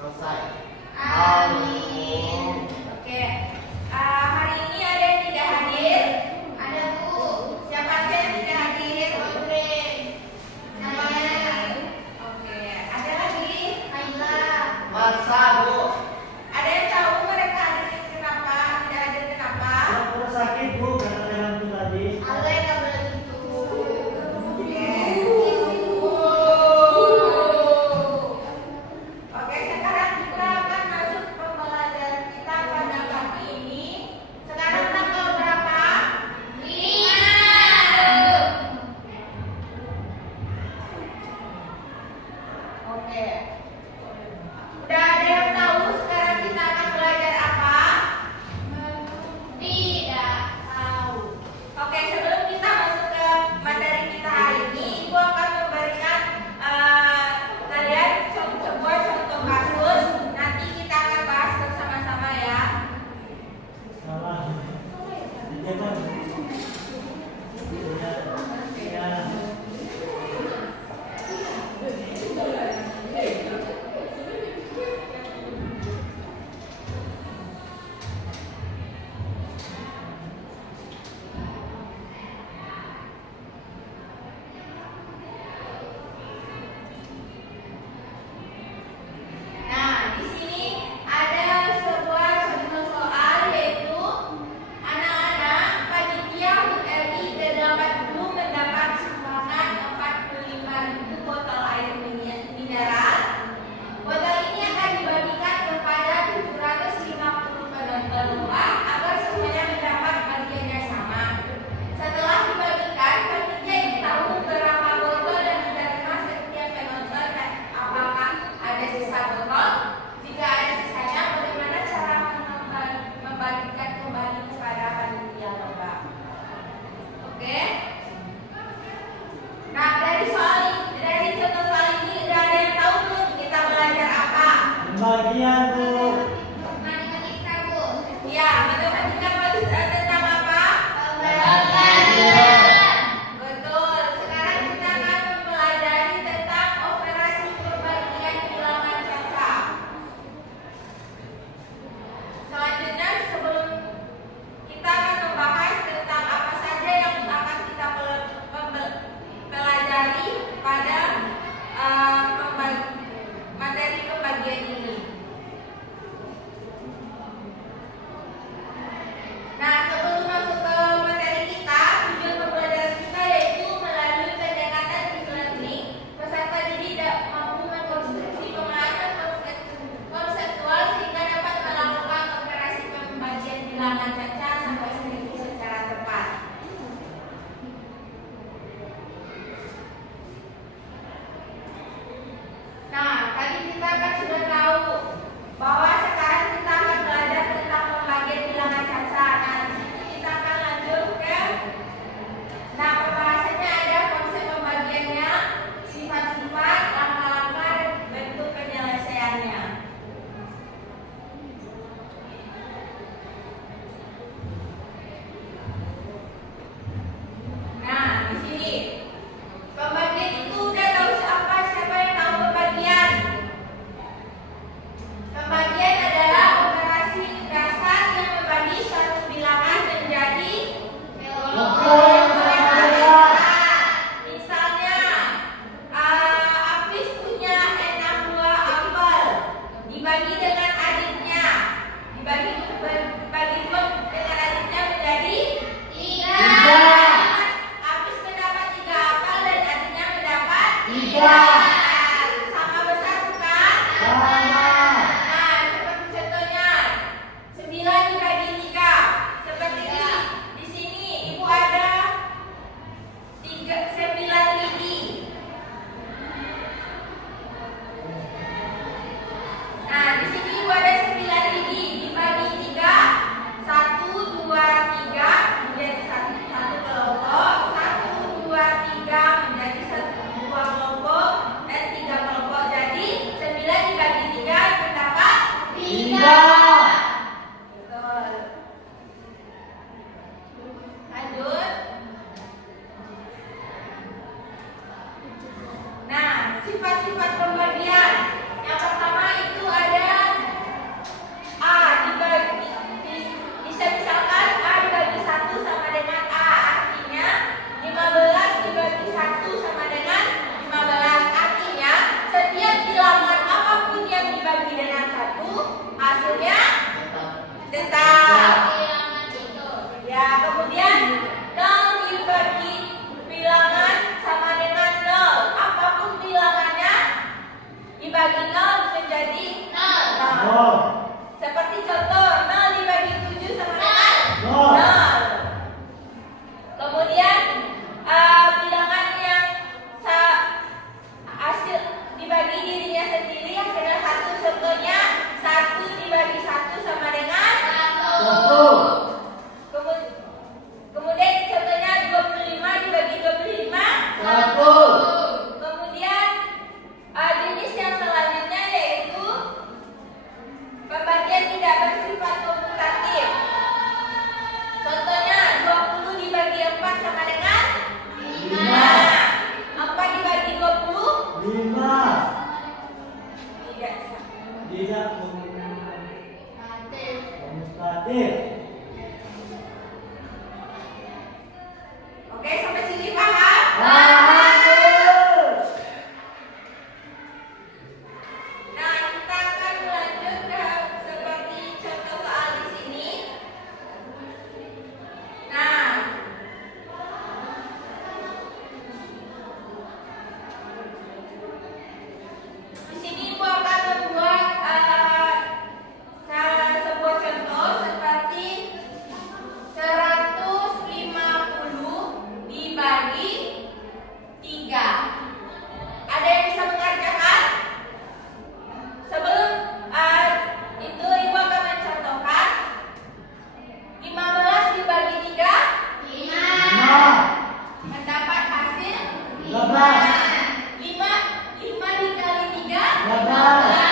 Selesai. Amin. Oke. Hari ini ada yang tidak hadir? Ada Bu. Siapa aja yang tidak hadir? Oke. Saya. Oke. Ada lagi? Aila. Masa Bu? Ada yang tahu mereka hadir kenapa? Tidak hadir kenapa? Pura-pura sakit Bu karena terbantu tadi. Ale nggak boleh gitu. Oke, sekarang kita akan masuk pembelajaran kita pada pagi ini. Sekarang tanggal berapa? 5. Oke. Udah ada yang tahu sekarang kita akan belajar apa? Tidak tahu. Oke, sebelum kita masuk ke materi kita hari ini, Ibu akan memberikan kalian sebuah contoh kasus. Nanti kita akan bahas bersama-sama ya. Salah. Jangan. Ya. Nah, di sini ada sebuah contoh soal yaitu anak-anak panitia URI ke-80 mendapat sumbangan 45.000 botol air mineral. Botol ini akan dibagikan kepada 750 penonton lomba agar semuanya mendapat bagian yang sama. Setelah dibagikan, panitia ingin tahu berapa botol yang diterima setiap penonton dan apakah ada sisa botol. Jika ada sisanya, bagaimana cara membagikan kembali kepada panitia lomba? Oke. Nah, dari contoh soal ini udah ada yang tahu belum kita belajar apa? Pembagian Bu. Matematika Bu. Ya, matematika tentang apa? Pembagian. Betul. Sekarang kita akan mempelajari tentang operasi pembagian bilangan caca. Selanjutnya, sebelum kita akan membahas tentang apa saja yang akan kita pelajari pada materi pembagian ini. Nah, sebelum masuk ke materi kita, tujuan pembelajaran kita yaitu melalui pendekatan deep learning, peserta didik mampu mengkonstruksi pemahaman konseptual sehingga dapat melakukan operasi pembagian bilangan caca sampai 1000 secara tepat. Nah, tadi kita kan sudah tahu bahwa sekarang kita akan belajar tentang pembagian bilangan caca. Nah, di sini kita akan lanjut ke pembahasannya ada konsep pembagiannya, sifat-sifat, langkah-langkah, dan bentuk penyelesaiannya. Nah, di sini pembagian itu udah tahu siapa yang tahu pembagian? Pembagian adalah operasi dasar yang membagi suatu bilangan menjadi kelompok yang sama. Misalnya, Apis punya 6 buah apel, dibagi dengan adiknya, dibagi dua dengan adiknya menjadi 3. Apis mendapat 3 apel dan adiknya mendapat 3. Sama besar bukan? Nah, seperti contohnya 9 dibagi 3. Seperti ini. Di sini Ibu ada 9 lidi. Nah, di sini Ibu ada 9 lidi dibagi 3. 1, 2, 3 menjadi satu kelompok. 1, 2, 3 menjadi dua kelompok dan 3 kelompok. Jadi 9 dibagi 3 mendapat 3. Betul. Lanjut. Nah, sifat-sifat pembagian. Yang pertama itu ada dia komunikatif. Oke, sampai sini paham? Paham, Bu. Nah, kita akan lanjut ke seperti contoh soal di sini. Nah, di sini Ibu akan membuat sebuah contoh seperti 150 dibagi 3. Ada yang bisa mengerjakan? Sebelum itu Ibu akan mencontohkan 15 dibagi 3 5, mendapat hasil 15, 5 dikali 3 15.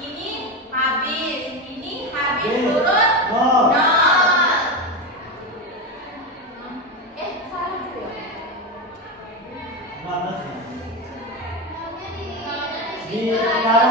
Ini habis Habis. turun Nol. 0. Salah dulu ya? 15 ya. Nolnya di Di dalam